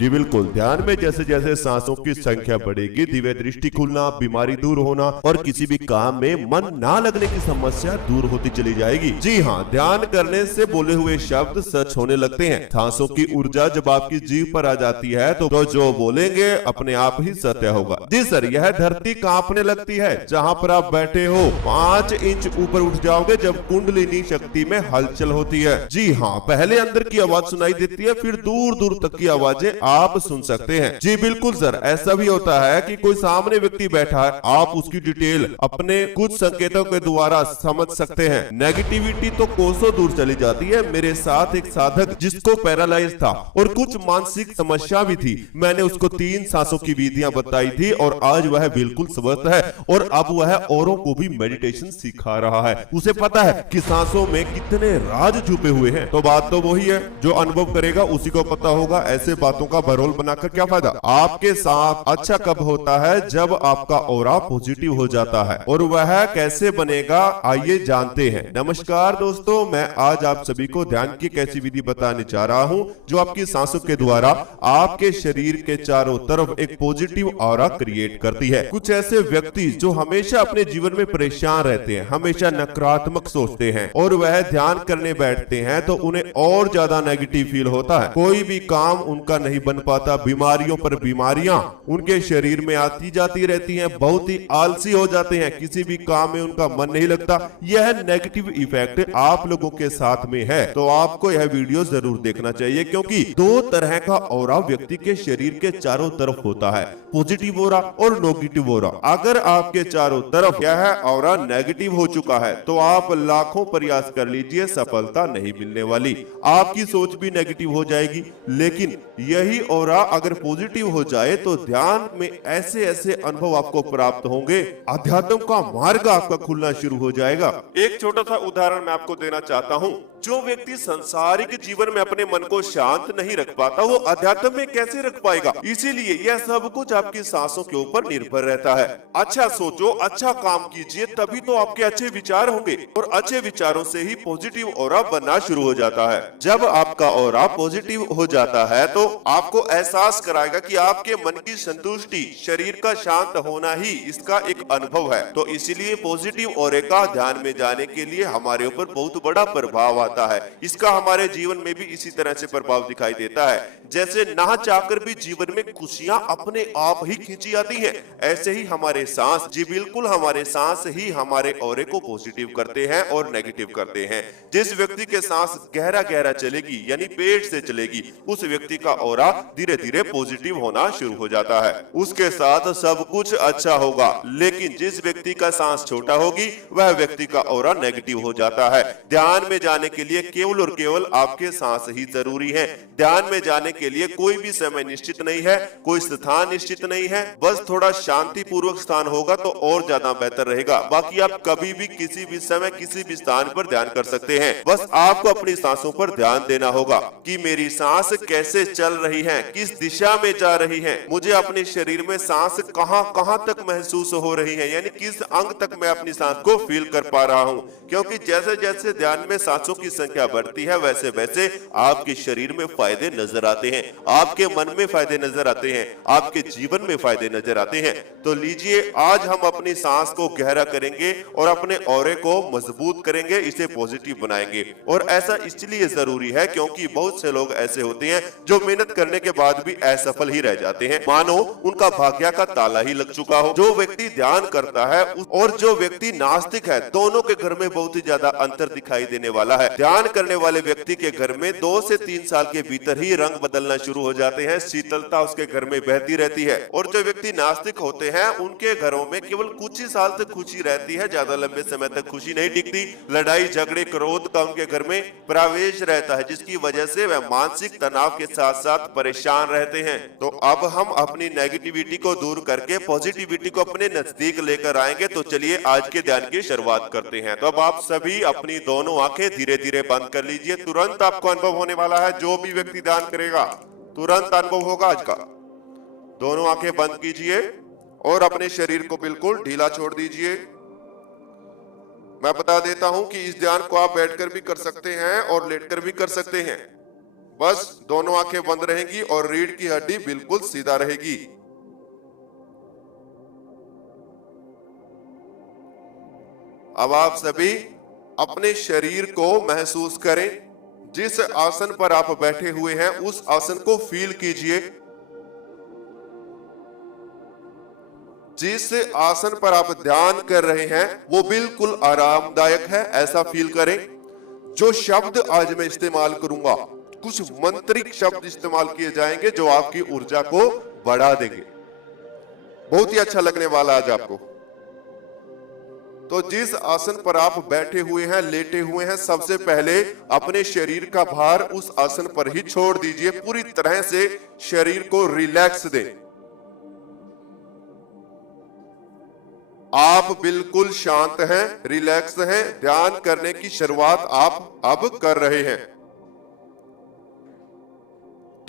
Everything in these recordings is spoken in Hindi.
जी बिल्कुल, ध्यान में जैसे जैसे सांसों की संख्या बढ़ेगी, दिव्य दृष्टि खुलना, बीमारी दूर होना और किसी भी काम में मन ना लगने की समस्या दूर होती चली जाएगी। जी हाँ, ध्यान करने से बोले हुए शब्द सच होने लगते हैं। सांसों की ऊर्जा जब आपकी जीभ पर आ जाती है तो जो बोलेंगे अपने आप ही सत्य होगा। जी सर, यह धरती कांपने लगती है जहाँ पर आप बैठे हो। 5 इंच ऊपर उठ जाओगे जब कुंडलिनी शक्ति में हलचल होती है। जी हाँ, पहले अंदर की आवाज सुनाई देती है, फिर दूर दूर तक की आवाजें आप सुन सकते हैं। जी बिल्कुल सर, ऐसा भी होता है कि कोई सामने व्यक्ति बैठा है, आप उसकी डिटेल अपने कुछ संकेतों के द्वारा समझ सकते हैं। नेगेटिविटी तो कोसों दूर चली जाती है। मेरे साथ एक साधक जिसको पैरालाइज था और कुछ मानसिक समस्या भी थी, मैंने उसको 3 सांसों की विधियां बताई थी और आज वह बिल्कुल स्वस्थ है और अब वह औरों को भी मेडिटेशन सिखा रहा है। उसे पता है कि सांसों में कितने राज छुपे हुए हैं। तो बात तो वही है, जो अनुभव करेगा उसी को पता होगा। ऐसे बातों का भरोल बनाकर क्या फायदा। आपके साथ अच्छा कब होता है? जब आपका ऑरा पॉजिटिव हो जाता है। और वह कैसे बनेगा, आइए जानते हैं। नमस्कार दोस्तों, मैं आज आप सभी को ध्यान की एक ऐसी विधि बताने जा रहा हूं जो आपकी सांसों के द्वारा आपके शरीर के चारों तरफ एक पॉजिटिव ऑरा क्रिएट करती है। कुछ ऐसे व्यक्ति जो हमेशा अपने जीवन में परेशान रहते हैं, हमेशा नकारात्मक सोचते हैं और वह ध्यान करने बैठते हैं तो उन्हें और ज्यादा नेगेटिव फील होता है। कोई भी काम उनका नहीं बन पाता, बीमारियों पर बीमारियां उनके शरीर में आती जाती रहती हैं, बहुत ही आलसी हो जाते हैं, किसी भी काम में उनका मन नहीं लगता। यह नेगेटिव इफेक्ट आप लोगों के साथ में है, तो आपको यह वीडियो जरूर देखना चाहिए, क्योंकि 2 तरह का ऑरा व्यक्ति के शरीर के चारों तरफ होता है, पॉजिटिव ऑरा और नेगेटिव ऑरा। अगर आपके चारों तरफ यह ऑरा नेगेटिव हो चुका है तो आप लाखों प्रयास कर लीजिए, सफलता नहीं मिलने वाली। आपकी सोच भी नेगेटिव हो जाएगी। लेकिन यही ऑरा अगर पॉजिटिव हो जाए तो ध्यान में ऐसे ऐसे अनुभव आपको प्राप्त होंगे, अध्यात्म का मार्ग आपका खुलना शुरू हो जाएगा। एक छोटा सा उदाहरण मैं आपको देना चाहता हूँ। जो व्यक्ति संसारिक जीवन में अपने मन को शांत नहीं रख पाता, वो अध्यात्म में कैसे रख पाएगा? इसीलिए यह सब कुछ आपकी सांसों के ऊपर निर्भर रहता है। अच्छा सोचो, अच्छा काम कीजिए, तभी तो आपके अच्छे विचार होंगे और अच्छे विचारों से ही पॉजिटिव ऑरा बनना शुरू हो जाता है। जब आपका ऑरा पॉजिटिव हो जाता है तो आपको एहसास कराएगा कि आपके मन की संतुष्टि, शरीर का शांत होना ही इसका एक अनुभव है। तो इसीलिए पॉजिटिव ऑरे का ध्यान में जाने के लिए हमारे ऊपर बहुत बड़ा प्रभाव आता है। इसका हमारे जीवन में भी इसी तरह से प्रभाव दिखाई देता है। जैसे ना चाहकर भी जीवन में खुशियां अपने आप ही खींची आती हैं, ऐसे ही हमारे सांस, जी बिल्कुल, हमारे सांस ही हमारे ऑरे को पॉजिटिव करते हैं और नेगेटिव करते हैं। जिस व्यक्ति के सांस गहरा गहरा चलेगी, यानी पेट से चलेगी, उस व्यक्ति का ऑरा धीरे धीरे पॉजिटिव होना शुरू हो जाता है। उसके साथ सब कुछ अच्छा होगा। लेकिन जिस व्यक्ति का सांस छोटा होगी, वह व्यक्ति का ऑरा नेगेटिव हो जाता है। ध्यान में जाने के लिए केवल और केवल आपके सांस ही जरूरी है। ध्यान में जाने के लिए कोई भी समय निश्चित नहीं है, कोई स्थान निश्चित नहीं है। बस थोड़ा शांति पूर्वक स्थान होगा तो और ज्यादा बेहतर रहेगा। बाकी आप कभी भी किसी भी समय किसी भी स्थान पर ध्यान कर सकते हैं। बस आपको अपनी सांसों पर ध्यान देना होगा कि मेरी सांस कैसे चल रही है, किस दिशा में जा रही है, मुझे अपने शरीर में सांस कहां कहां तक महसूस हो रही है, यानी किस अंग तक मैं अपनी सांस को फील कर पा रहा हूं। क्योंकि जैसे जैसे ध्यान में सांसों की संख्या बढ़ती है, वैसे वैसे आपके शरीर में फायदे नजर आते हैं, आपके मन में फायदे नजर आते हैं, आपके जीवन में फायदे नजर आते हैं। तो लीजिए, आज हम अपनी सांस को गहरा करेंगे और अपने ऑरे को मजबूत करेंगे, इसे पॉजिटिव बनाएंगे। और ऐसा इसलिए जरूरी है क्योंकि बहुत से लोग ऐसे होते हैं जो मेहनत करने के बाद भी असफल ही रह जाते हैं, मानो उनका भाग्य का ताला ही लग चुका हो। जो व्यक्ति ध्यान करता है और जो व्यक्ति नास्तिक है, दोनों के घर में बहुत ही ज्यादा अंतर दिखाई देने वाला है। ध्यान करने वाले व्यक्ति के घर में 2 से 3 साल के भीतर ही रंग बदलना शुरू हो जाते हैं, शीतलता उसके घर में बहती रहती है। और जो व्यक्ति नास्तिक होते हैं, उनके घरों में केवल कुछ ही साल तक खुशी रहती है, ज्यादा लंबे समय तक खुशी नहीं टिकती। लड़ाई झगड़े क्रोध का उनके घर में प्रवेश रहता है, जिसकी वजह से वह मानसिक तनाव के साथ साथ परेशान रहते हैं। तो अब हम अपनी नेगेटिविटी को दूर करके पॉजिटिविटी को अपने नजदीक लेकर आएंगे। तो चलिए आज के ध्यान की शुरुआत करते हैं। तो अब आप सभी अपनी दोनों आंखें धीरे धीरे बंद कर लीजिए। तुरंत आपको अनुभव होने वाला है, जो भी व्यक्ति ध्यान करेगा तुरंत अनुभव होगा आज का। दोनों आंखें बंद कीजिए और अपने शरीर को बिल्कुल ढीला छोड़ दीजिए। मैं बता देता हूं कि इस ध्यान को आप बैठकर भी कर सकते हैं और लेटकर भी कर सकते हैं। बस दोनों आंखें बंद रहेंगी और रीढ़ की हड्डी बिल्कुल सीधा रहेगी। अब आप सभी अपने शरीर को महसूस करें। जिस आसन पर आप बैठे हुए हैं उस आसन को फील कीजिए। जिस आसन पर आप ध्यान कर रहे हैं वो बिल्कुल आरामदायक है, ऐसा फील करें। जो शब्द आज मैं इस्तेमाल करूंगा, कुछ मंत्रिक शब्द इस्तेमाल किए जाएंगे जो आपकी ऊर्जा को बढ़ा देंगे। बहुत ही अच्छा लगने वाला आज आपको। तो जिस आसन पर आप बैठे हुए हैं, लेटे हुए हैं, सबसे पहले अपने शरीर का भार उस आसन पर ही छोड़ दीजिए। पूरी तरह से शरीर को रिलैक्स दें। आप बिल्कुल शांत हैं, रिलैक्स हैं। ध्यान करने की शुरुआत आप अब कर रहे हैं।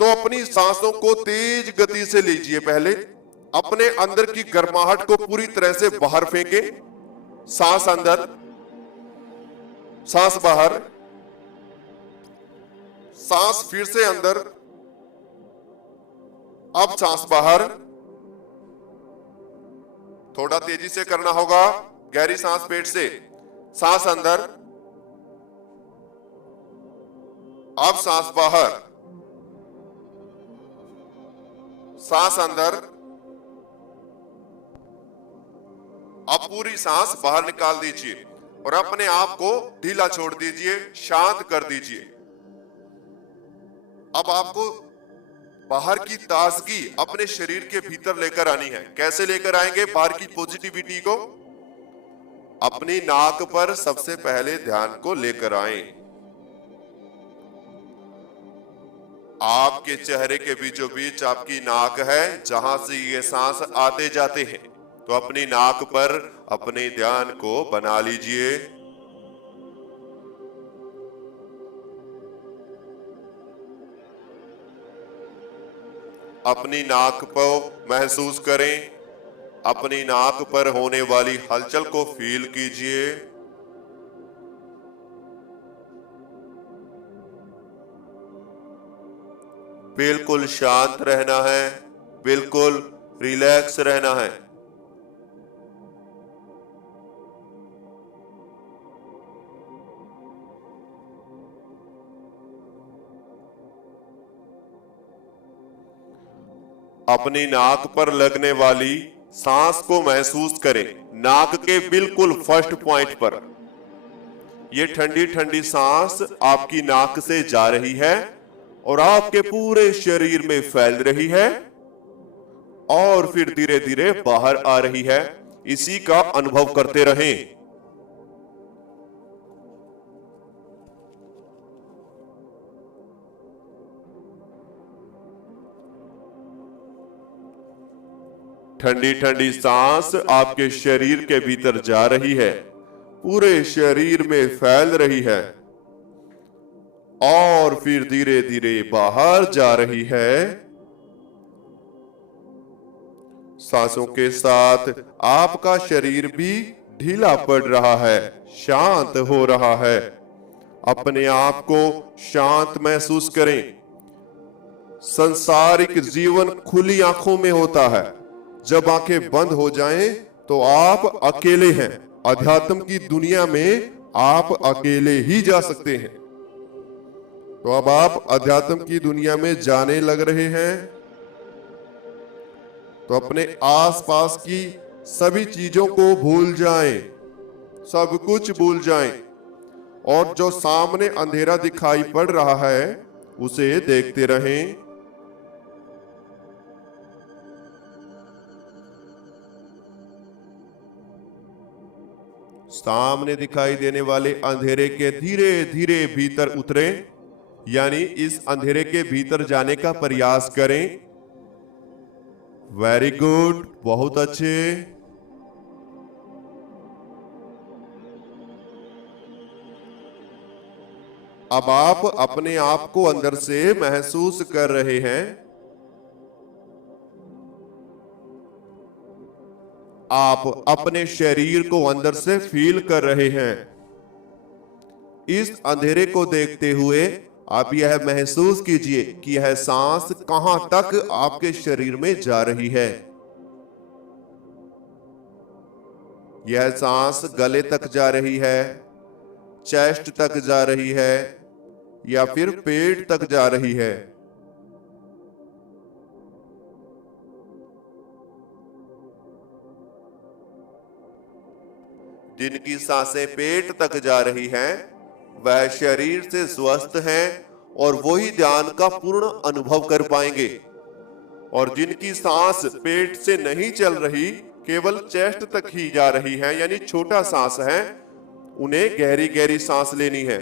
तो अपनी सांसों को तेज गति से लीजिए। पहले अपने अंदर की गर्माहट को पूरी तरह से बाहर फेंकें। सांस अंदर, सांस बाहर, सांस फिर से अंदर, अब सांस बाहर। थोड़ा तेजी से करना होगा। गहरी सांस पेट से, सांस अंदर, अब सांस बाहर, सांस अंदर, अब पूरी सांस बाहर निकाल दीजिए और अपने आप को ढीला छोड़ दीजिए, शांत कर दीजिए। अब आपको बाहर की ताजगी अपने शरीर के भीतर लेकर आनी है। कैसे लेकर आएंगे बाहर की पॉजिटिविटी को? अपनी नाक पर सबसे पहले ध्यान को लेकर आएं। आपके चेहरे के बीचों बीच आपकी नाक है, जहां से ये सांस आते जाते हैं। तो अपनी नाक पर अपने ध्यान को बना लीजिए। अपनी नाक को महसूस करें। अपनी नाक पर होने वाली हलचल को फील कीजिए। बिल्कुल शांत रहना है, बिल्कुल रिलैक्स रहना है। अपनी नाक पर लगने वाली सांस को महसूस करें। नाक के बिल्कुल फर्स्ट पॉइंट पर ये ठंडी ठंडी सांस आपकी नाक से जा रही है और आपके पूरे शरीर में फैल रही है और फिर धीरे धीरे बाहर आ रही है। इसी का अनुभव करते रहें। ठंडी ठंडी सांस आपके शरीर के भीतर जा रही है, पूरे शरीर में फैल रही है और फिर धीरे धीरे बाहर जा रही है। सांसों के साथ आपका शरीर भी ढीला पड़ रहा है, शांत हो रहा है। अपने आप को शांत महसूस करें। सांसारिक जीवन खुली आंखों में होता है। जब आंखें बंद हो जाएं तो आप अकेले हैं। अध्यात्म की दुनिया में आप अकेले ही जा सकते हैं। तो अब आप अध्यात्म की दुनिया में जाने लग रहे हैं। तो अपने आसपास की सभी चीजों को भूल जाएं, सब कुछ भूल जाएं और जो सामने अंधेरा दिखाई पड़ रहा है उसे देखते रहें। सामने दिखाई देने वाले अंधेरे के धीरे धीरे भीतर उतरे, यानी इस अंधेरे के भीतर जाने का प्रयास करें। वेरी गुड, बहुत अच्छे। अब आप अपने आप को अंदर से महसूस कर रहे हैं। आप अपने शरीर को अंदर से फील कर रहे हैं। इस अंधेरे को देखते हुए आप यह महसूस कीजिए कि यह सांस कहां तक आपके शरीर में जा रही है। यह सांस गले तक जा रही है, चेस्ट तक जा रही है या फिर पेट तक जा रही है। जिनकी सांसें पेट तक जा रही हैं, वह शरीर से स्वस्थ हैं और वही ध्यान का पूर्ण अनुभव कर पाएंगे। और जिनकी सांस पेट से नहीं चल रही, केवल चेस्ट तक ही जा रही है, यानी छोटा सांस है, उन्हें गहरी गहरी सांस लेनी है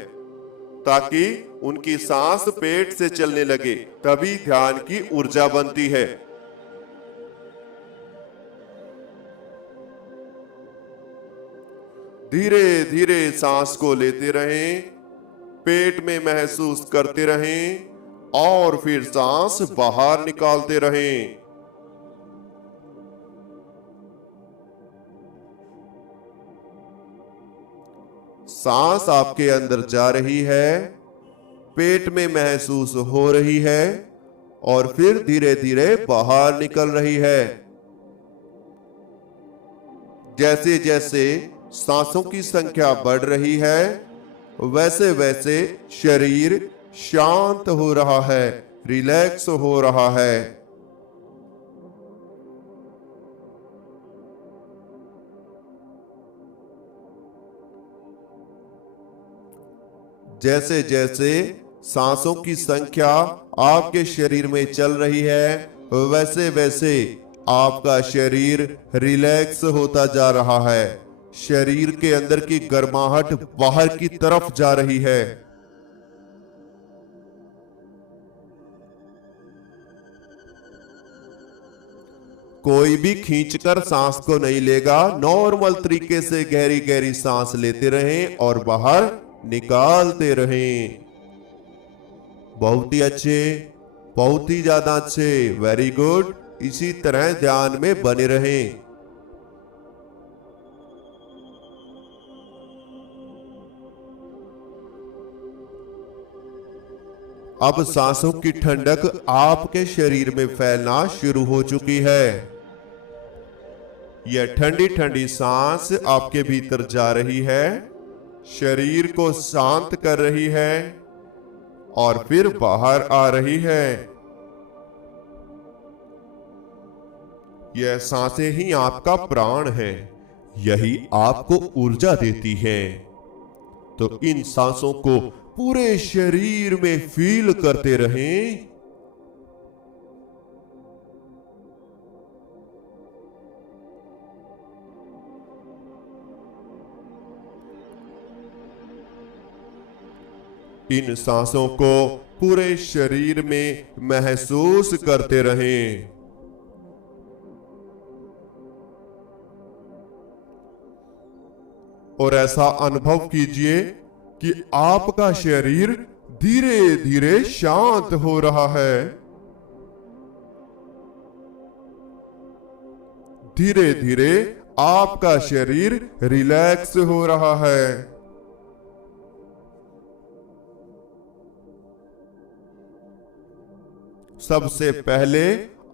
ताकि उनकी सांस पेट से चलने लगे, तभी ध्यान की ऊर्जा बनती है। धीरे धीरे सांस को लेते रहें, पेट में महसूस करते रहें और फिर सांस बाहर निकालते रहें। सांस आपके अंदर जा रही है, पेट में महसूस हो रही है और फिर धीरे धीरे बाहर निकल रही है। जैसे जैसे सांसों की संख्या बढ़ रही है, वैसे वैसे शरीर शांत हो रहा है, रिलैक्स हो रहा है। जैसे जैसे सांसों की संख्या आपके शरीर में चल रही है, वैसे वैसे आपका शरीर रिलैक्स होता जा रहा है। शरीर के अंदर की गर्माहट बाहर की तरफ जा रही है। कोई भी खींचकर सांस को नहीं लेगा। नॉर्मल तरीके से गहरी गहरी सांस लेते रहें और बाहर निकालते रहें। बहुत ही अच्छे, बहुत ही ज्यादा अच्छे, वेरी गुड। इसी तरह ध्यान में बने रहें। अब सांसों की ठंडक आपके शरीर में फैलना शुरू हो चुकी है। यह ठंडी ठंडी सांस आपके भीतर जा रही है, शरीर को शांत कर रही है और फिर बाहर आ रही है। यह सांसें ही आपका प्राण है, यही आपको ऊर्जा देती है। तो इन सांसों को पूरे शरीर में फील करते रहें। इन सांसों को पूरे शरीर में महसूस करते रहें। और ऐसा अनुभव कीजिए कि आपका शरीर धीरे धीरे शांत हो रहा है। धीरे धीरे आपका शरीर रिलैक्स हो रहा है। सबसे पहले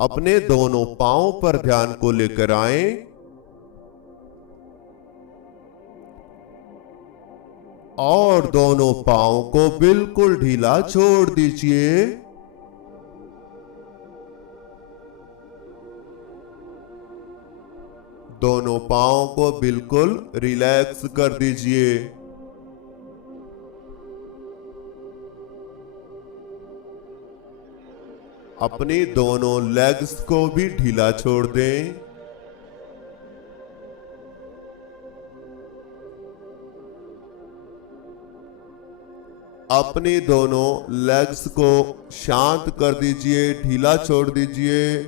अपने दोनों पांव पर ध्यान को लेकर आएं और दोनों पांव को बिल्कुल ढीला छोड़ दीजिए। दोनों पांव को बिल्कुल रिलैक्स कर दीजिए। अपनी दोनों लेग्स को भी ढीला छोड़ दें। अपनी दोनों लेग्स को शांत कर दीजिए, ढीला छोड़ दीजिए।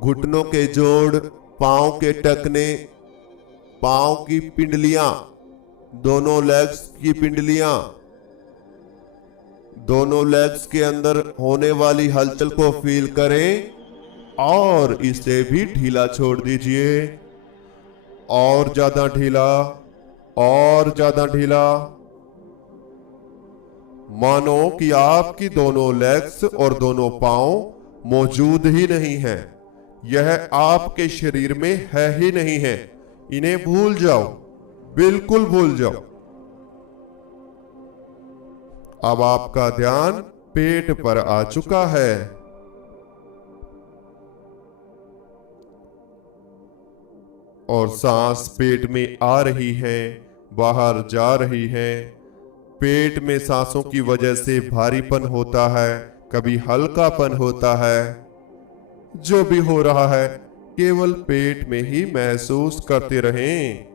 घुटनों के जोड़, पांव के टखने, पांव की पिंडलियां, दोनों लेग्स की पिंडलियां, दोनों लेग्स के अंदर होने वाली हलचल को फील करें और इसे भी ढीला छोड़ दीजिए। और ज्यादा ढीला, और ज्यादा ढीला। मानो कि आपकी दोनों लेग्स और दोनों पांव मौजूद ही नहीं है, यह आपके शरीर में है ही नहीं है। इन्हें भूल जाओ, बिल्कुल भूल जाओ। अब आपका ध्यान पेट पर आ चुका है। और सांस पेट में आ रही है, बाहर जा रही है। पेट में सांसों की वजह से भारीपन होता है, कभी हल्कापन होता है। जो भी हो रहा है केवल पेट में ही महसूस करते रहें।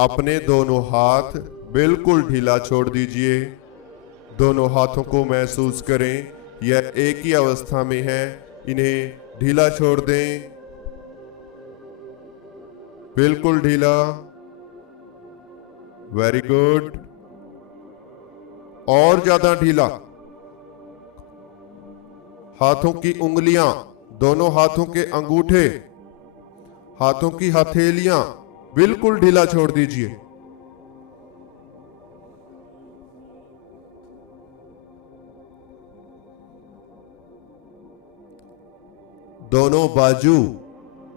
अपने दोनों हाथ बिल्कुल ढीला छोड़ दीजिए। दोनों हाथों को महसूस करें, यह एक ही अवस्था में है। इन्हें ढीला छोड़ दें, बिल्कुल ढीला। Very good. और ज्यादा ढीला। हाथों की उंगलियां, दोनों हाथों के अंगूठे, हाथों की हथेलियां बिल्कुल ढीला छोड़ दीजिए।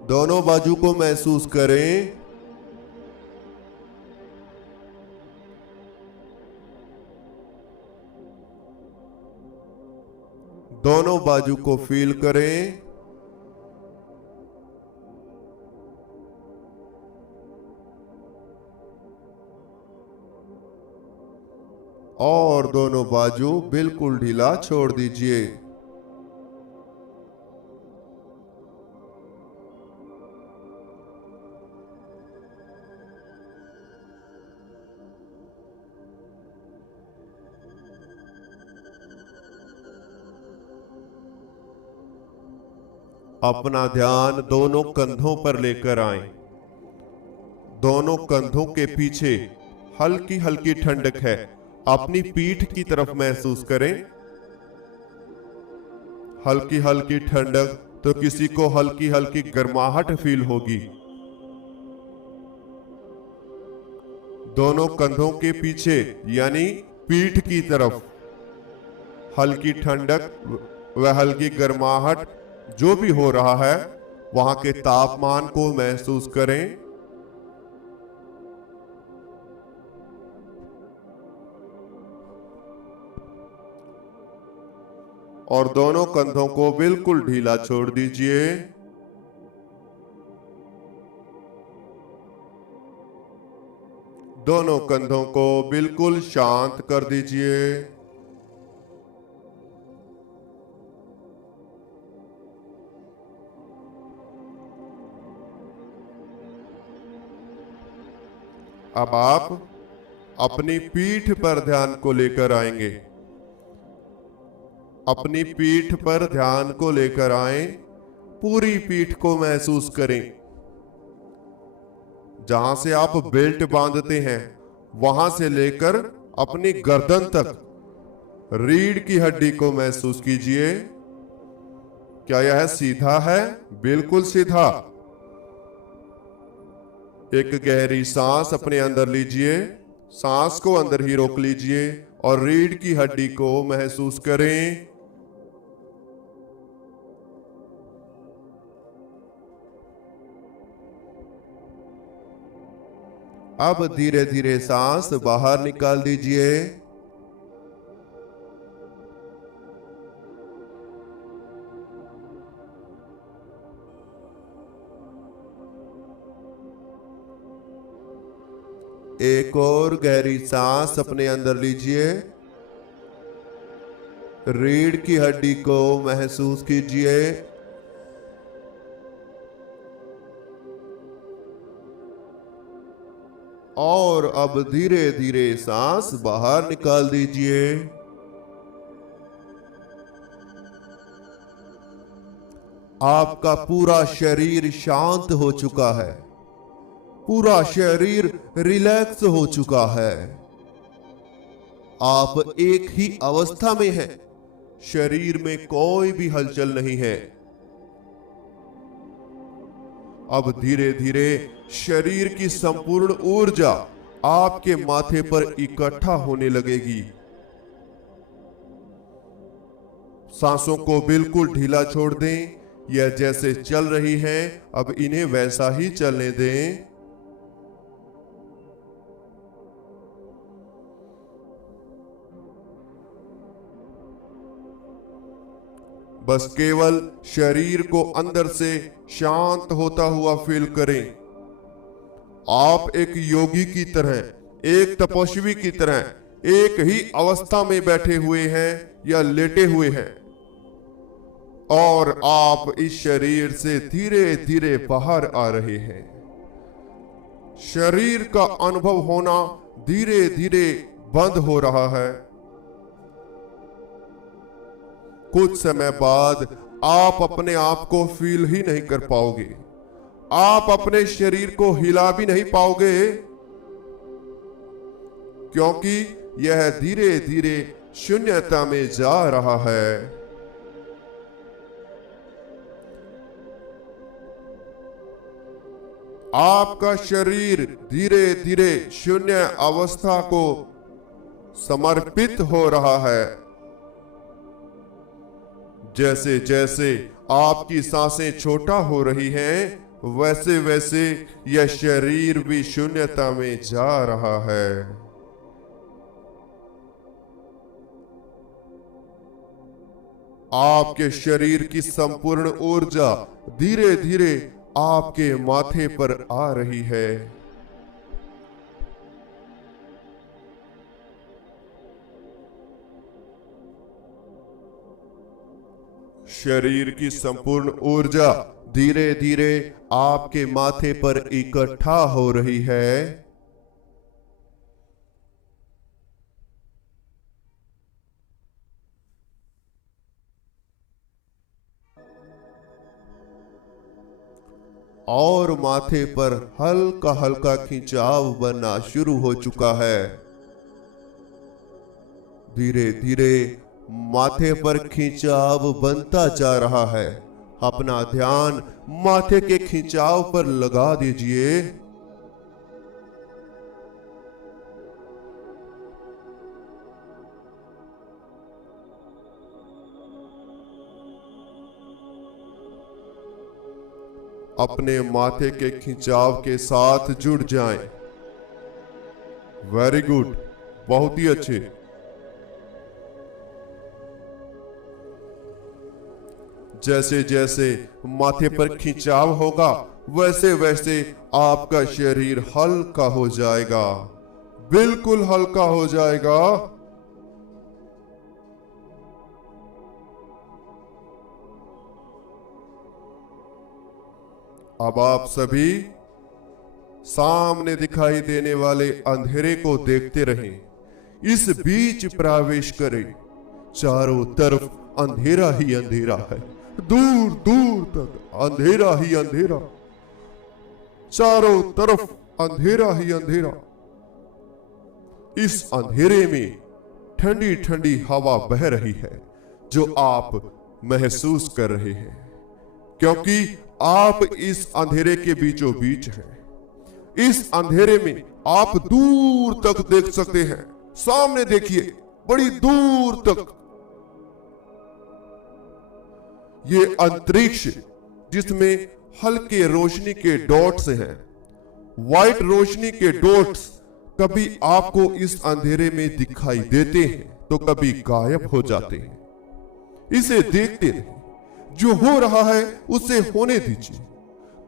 दोनों बाजू को महसूस करें। दोनों बाजू को फील करें। और दोनों बाजू बिल्कुल ढीला छोड़ दीजिए। अपना ध्यान दोनों कंधों पर लेकर आएं। दोनों कंधों के पीछे हल्की हल्की ठंडक है, अपनी पीठ की तरफ महसूस करें। हल्की हल्की ठंडक तो किसी को हल्की हल्की गर्माहट फील होगी। दोनों कंधों के पीछे यानी पीठ की तरफ हल्की ठंडक व हल्की गर्माहट, जो भी हो रहा है वहां के तापमान को महसूस करें। और दोनों कंधों को बिल्कुल ढीला छोड़ दीजिए। दोनों कंधों को बिल्कुल शांत कर दीजिए। अब आप अपनी पीठ पर ध्यान को लेकर आएंगे। अपनी पीठ पर ध्यान को लेकर आएं। पूरी पीठ को महसूस करें। जहां से आप बेल्ट बांधते हैं वहां से लेकर अपनी गर्दन तक रीढ़ की हड्डी को महसूस कीजिए। क्या यह सीधा है? बिल्कुल सीधा। एक गहरी सांस अपने अंदर लीजिए। सांस को अंदर ही रोक लीजिए और रीढ़ की हड्डी को महसूस करें। अब धीरे धीरे सांस बाहर निकाल दीजिए। एक और गहरी सांस अपने अंदर लीजिए। रीढ़ की हड्डी को महसूस कीजिए। और अब धीरे धीरे सांस बाहर निकाल दीजिए। आपका पूरा शरीर शांत हो चुका है। पूरा शरीर रिलैक्स हो चुका है। आप एक ही अवस्था में हैं। शरीर में कोई भी हलचल नहीं है। अब धीरे धीरे शरीर की संपूर्ण ऊर्जा आपके माथे पर इकट्ठा होने लगेगी। सांसों को बिल्कुल ढीला छोड़ दें। यह जैसे चल रही हैं, अब इन्हें वैसा ही चलने दें। बस केवल शरीर को अंदर से शांत होता हुआ फील करें। आप एक योगी की तरह, एक तपस्वी की तरह एक ही अवस्था में बैठे हुए हैं या लेटे हुए हैं, और आप इस शरीर से धीरे धीरे बाहर आ रहे हैं। शरीर का अनुभव होना धीरे धीरे बंद हो रहा है। कुछ समय बाद आप अपने आप को फील ही नहीं कर पाओगे। आप अपने शरीर को हिला भी नहीं पाओगे, क्योंकि यह धीरे धीरे शून्यता में जा रहा है। आपका शरीर धीरे धीरे शून्य अवस्था को समर्पित हो रहा है। जैसे जैसे आपकी सांसें छोटा हो रही हैं, वैसे वैसे यह शरीर भी शून्यता में जा रहा है। आपके शरीर की संपूर्ण ऊर्जा धीरे धीरे आपके माथे पर आ रही है। शरीर की संपूर्ण ऊर्जा धीरे धीरे आपके माथे पर इकट्ठा हो रही है। और माथे पर हल्का हल्का खिंचाव बनना शुरू हो चुका है। धीरे धीरे माथे पर खिंचाव बनता जा रहा है। अपना ध्यान माथे के खिंचाव पर लगा दीजिए। अपने माथे के खिंचाव के साथ जुड़ जाएं। वेरी गुड, बहुत ही अच्छे। जैसे जैसे माथे पर खिंचाव होगा, वैसे वैसे आपका शरीर हल्का हो जाएगा, बिल्कुल हल्का हो जाएगा। अब आप सभी सामने दिखाई देने वाले अंधेरे को देखते रहें। इस बीच प्रवेश करें। चारों तरफ अंधेरा ही अंधेरा है, दूर दूर तक अंधेरा ही अंधेरा, चारों तरफ अंधेरा ही अंधेरा। इस अंधेरे में ठंडी ठंडी हवा बह रही है, जो आप महसूस कर रहे हैं, क्योंकि आप इस अंधेरे के बीचों बीच हैं। इस अंधेरे में आप दूर तक देख सकते हैं। सामने देखिए, बड़ी दूर तक ये अंतरिक्ष, जिसमें हल्के रोशनी के डॉट्स हैं। व्हाइट रोशनी के डॉट्स कभी आपको इस अंधेरे में दिखाई देते हैं तो कभी गायब हो जाते हैं। इसे देखते रहिए। जो हो रहा है उसे होने दीजिए।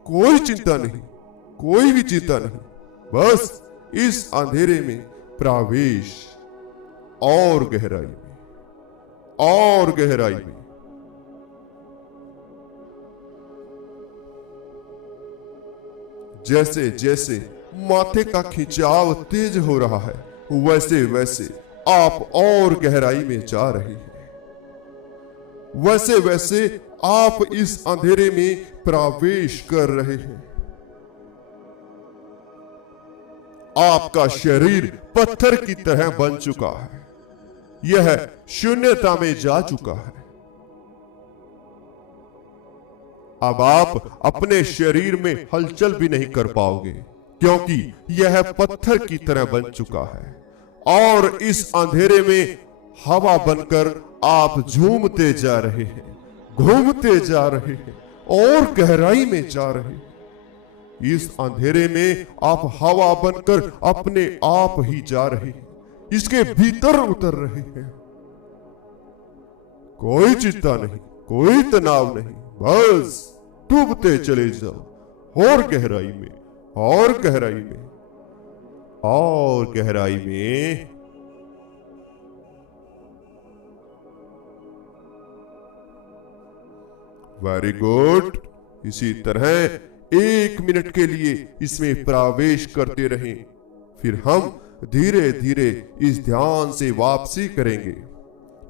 कोई चिंता नहीं, कोई भी चिंता नहीं। बस इस अंधेरे में प्रवेश, और गहराई में, और गहराई में। जैसे जैसे माथे का खिंचाव तेज हो रहा है, वैसे वैसे आप और गहराई में जा रहे हैं। वैसे वैसे आप इस अंधेरे में प्रवेश कर रहे हैं। आपका शरीर पत्थर की तरह बन चुका है। यह शून्यता में जा चुका है। अब आप अपने शरीर में हलचल भी नहीं कर पाओगे, क्योंकि यह पत्थर की तरह बन चुका है और इस अंधेरे में हवा बनकर आप झूमते जा रहे हैं, घूमते जा रहे हैं और गहराई में जा रहे हैं। इस अंधेरे में आप हवा बनकर अपने आप ही जा रहे हैं, इसके भीतर उतर रहे हैं। कोई चिंता नहीं, कोई तनाव नहीं, बस डूबते चले जाओ और गहराई में और गहराई में और गहराई में। Very good. इसी तरह 1 मिनट के लिए इसमें प्रवेश करते रहें, फिर हम धीरे धीरे इस ध्यान से वापसी करेंगे।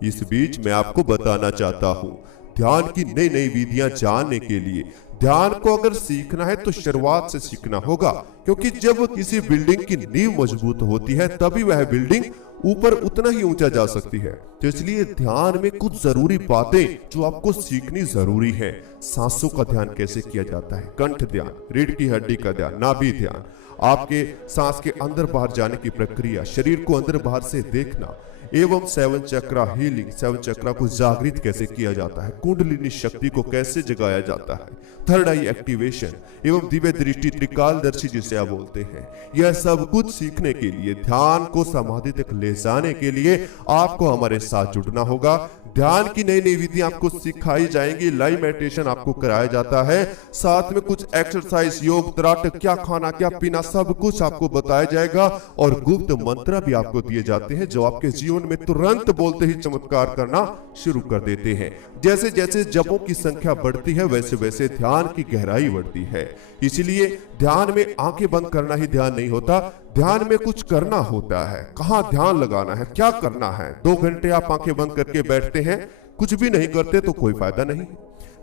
इस बीच मैं आपको बताना चाहता हूं, ध्यान की नई नई विधियां जानने के लिए ध्यान को अगर सीखना है तो शुरुआत से सीखना होगा, क्योंकि जब किसी बिल्डिंग की नींव मजबूत होती है तभी वह बिल्डिंग ऊपर उतना ही ऊंचा जा सकती है। तो इसलिए ध्यान में कुछ जरूरी बातें जो आपको सीखनी जरूरी है। सांसों का ध्यान कैसे किया जाता है, कंठ ध्यान, रीढ़ की हड्डी का ध्यान, नाभि ध्यान, आपके सांस के अंदर बाहर जाने की प्रक्रिया, शरीर को अंदर बाहर से देखना, एवं 7 चक्रा हीलिंग, 7 चक्रा को जागृत कैसे किया जाता है, कुंडलिनी शक्ति को कैसे जगाया जाता है, थर्ड आई एक्टिवेशन एवं दिव्य दृष्टि, त्रिकालदर्शी जिसे आप बोलते हैं। यह सब कुछ सीखने के लिए, ध्यान को समाधि तक ले जाने के लिए आपको हमारे साथ जुड़ना होगा। ध्यान की नई नई विधि आपको सिखाई जाएंगी, लाइव मेडिटेशन आपको कराया जाता है, साथ में कुछ एक्सरसाइज, योग, त्राटक, क्या खाना क्या पीना, सब कुछ आपको बताया जाएगा और गुप्त मंत्र भी आपको दिए जाते हैं जो आपके जीवन में तुरंत बोलते ही चमत्कार करना शुरू कर देते हैं। जैसे जैसे जपों की संख्या बढ़ती है वैसे वैसे ध्यान की गहराई बढ़ती है। इसलिए ध्यान में आंखें बंद करना ही ध्यान नहीं होता, ध्यान में कुछ करना होता है। कहाँ ध्यान लगाना है, क्या करना है। 2 घंटे आप आंखें बंद करके बैठते हैं, कुछ भी नहीं करते तो कोई फायदा नहीं।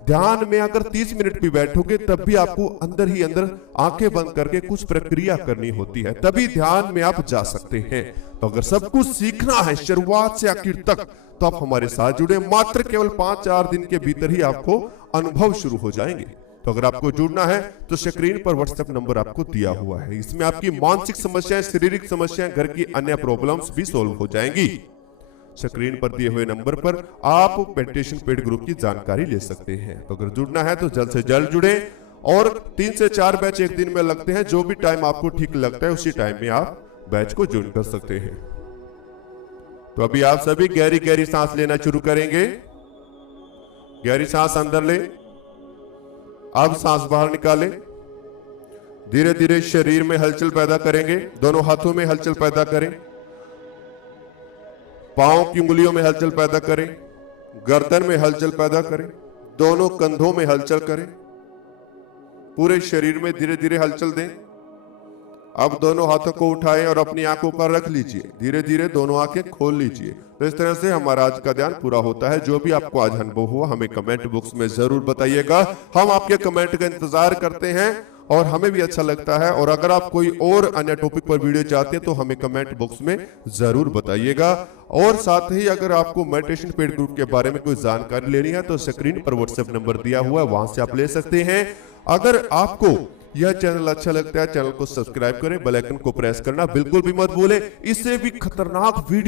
ध्यान में अगर 30 मिनट भी बैठोगे तब भी आपको अंदर ही अंदर आंखें बंद करके कुछ प्रक्रिया करनी होती है, तभी ध्यान में आप जा सकते हैं। तो अगर सब कुछ सीखना है शुरुआत से आखिर तक तो आप हमारे साथ जुड़े। मात्र केवल 5-4 दिन के भीतर ही आपको अनुभव शुरू हो जाएंगे। तो अगर आपको जुड़ना है तो स्क्रीन पर व्हाट्सएप नंबर आपको दिया हुआ है, इसमें आपकी मानसिक समस्याएं, शारीरिक समस्याएं, घर की अन्य प्रॉब्लम्स भी सॉल्व हो जाएंगी। स्क्रीन पर दिए हुए नंबर पर आप मेडिटेशन पेड ग्रुप की जानकारी ले सकते हैं। तो अगर जुड़ना है तो जल्द से जल्द जुड़े और 3 से 4 बैच एक दिन में लगते हैं। जो भी टाइम आपको ठीक लगता है उसी टाइम में आप बैच को ज्वाइन कर सकते हैं। तो अभी आप सभी गहरी गहरी सांस लेना शुरू करेंगे। गहरी सांस अंदर ले, अब सांस बाहर निकालें। धीरे धीरे शरीर में हलचल पैदा करेंगे, दोनों हाथों में हलचल पैदा करें, पांव की उंगलियों में हलचल पैदा करें, गर्दन में हलचल पैदा करें, दोनों कंधों में हलचल करें, पूरे शरीर में धीरे धीरे हलचल दें। अब दोनों हाथों को उठाएं और अपनी आंखों पर रख लीजिए, धीरे धीरे दोनों आंखें खोल लीजिए। तो इस तरह से हमारा आज का ध्यान पूरा होता है। जो भी आपको आज अनुभव हुआ हमें कमेंट बॉक्स में जरूर बताइएगा, हम आपके कमेंट का इंतजार करते हैं और हमें भी अच्छा लगता है। और अगर आप कोई और अन्य टॉपिक पर वीडियो चाहते हैं तो हमें कमेंट बॉक्स में जरूर बताइएगा। और साथ ही अगर आपको मेडिटेशन पेड ग्रुप के बारे में कोई जानकारी लेनी है तो स्क्रीन पर व्हाट्सएप नंबर दिया हुआ है, वहां से आप ले सकते हैं। अगर आपको यह चैनल अच्छा लगता है, चैनल को सब्सक्राइब करें, बेल आइकन को प्रेस करना बिल्कुल भी मत भूलें। इससे भी खतरनाक वीडियो